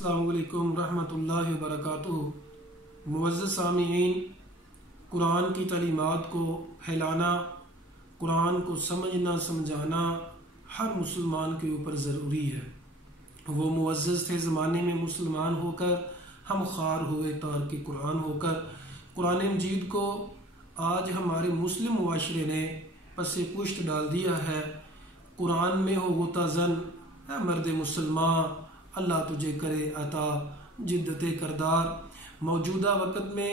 السلام علیکم ورحمۃ اللہ وبرکاتہ۔ معزز سامعین، قرآن کی تعلیمات کو پھیلانا، قرآن کو سمجھنا سمجھانا ہر مسلمان کے اوپر ضروری ہے۔ وہ معزز تھے زمانے میں مسلمان ہو کر، ہم خوار ہوئے تارک قرآن ہو کر۔ قرآن مجید کو آج ہمارے مسلم معاشرے نے پس پشت ڈال دیا ہے۔ قرآن میں ہو غوطہ زن، اے مرد مسلمان، اللہ تجھے کرے عطا جدت کردار۔ موجودہ وقت میں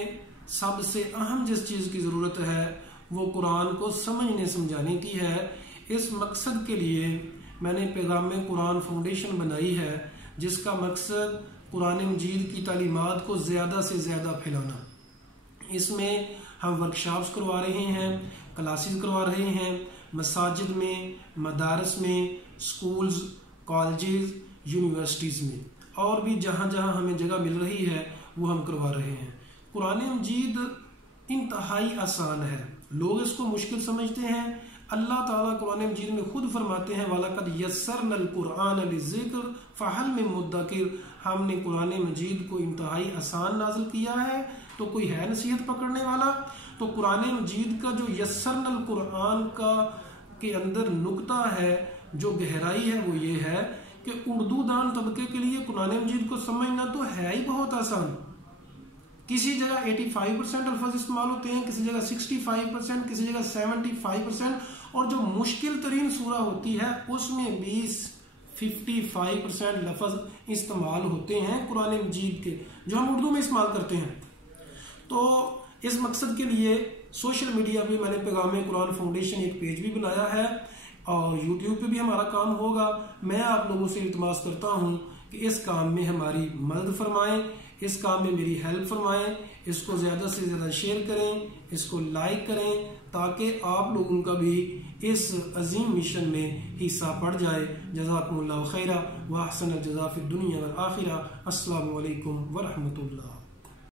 سب سے اہم جس چیز کی ضرورت ہے وہ قرآن کو سمجھنے سمجھانے کی ہے۔ اس مقصد کے لیے میں نے پیغام قرآن فاؤنڈیشن بنائی ہے، جس کا مقصد قرآن مجید کی تعلیمات کو زیادہ سے زیادہ پھیلانا۔ اس میں ہم ورکشاپس کروا رہے ہیں، کلاسز کروا رہے ہیں، مساجد میں، مدارس میں، سکولز، کالجز، یونیورسٹیز میں، اور بھی جہاں جہاں ہمیں جگہ مل رہی ہے وہ ہم کروا رہے ہیں۔ قرآن مجید انتہائی آسان ہے، لوگ اس کو مشکل سمجھتے ہیں۔ اللہ تعالیٰ قرآن مجید میں خود فرماتے ہیں وَلَقَدْ يَسَّرْنَا الْقُرْآنَ لِلذِّكْرِ فَهَلْ مِن مُدَّكِرٍ۔ ہم نے قرآن مجید کو انتہائی آسان نازل کیا ہے، تو کوئی ہے نصیحت پکڑنے والا؟ تو قرآن مجید کا جو یسرنا القرآن کا کے اندر نقطہ ہے، جو گہرائی ہے، وہ یہ ہے کہ اردو دان طبقے کے لیے قرآن مجید کو سمجھنا تو ہے ہی بہت آسان۔ کسی جگہ 85% الفاظ استعمال ہوتے ہیں، کسی جگہ 65%، کسی جگہ 75%، اور جو مشکل ترین سورہ ہوتی ہے اس میں بھی 55% لفظ استعمال ہوتے ہیں قرآن مجید کے، جو ہم اردو میں استعمال کرتے ہیں۔ تو اس مقصد کے لیے سوشل میڈیا پہ میں نے پیغام قرآن فاؤنڈیشن ایک پیج بھی بنایا ہے، اور یوٹیوب پہ بھی ہمارا کام ہوگا۔ میں آپ لوگوں سے التماس کرتا ہوں کہ اس کام میں ہماری مدد فرمائیں، اس کام میں میری ہیلپ فرمائیں، اس کو زیادہ سے زیادہ شیئر کریں، اس کو لائک کریں، تاکہ آپ لوگوں کا بھی اس عظیم مشن میں حصہ پڑ جائے۔ جزاکم اللہ خیرہ واحسن الجزاء فی الدنیا والآخرہ۔ السلام علیکم ورحمۃ اللہ۔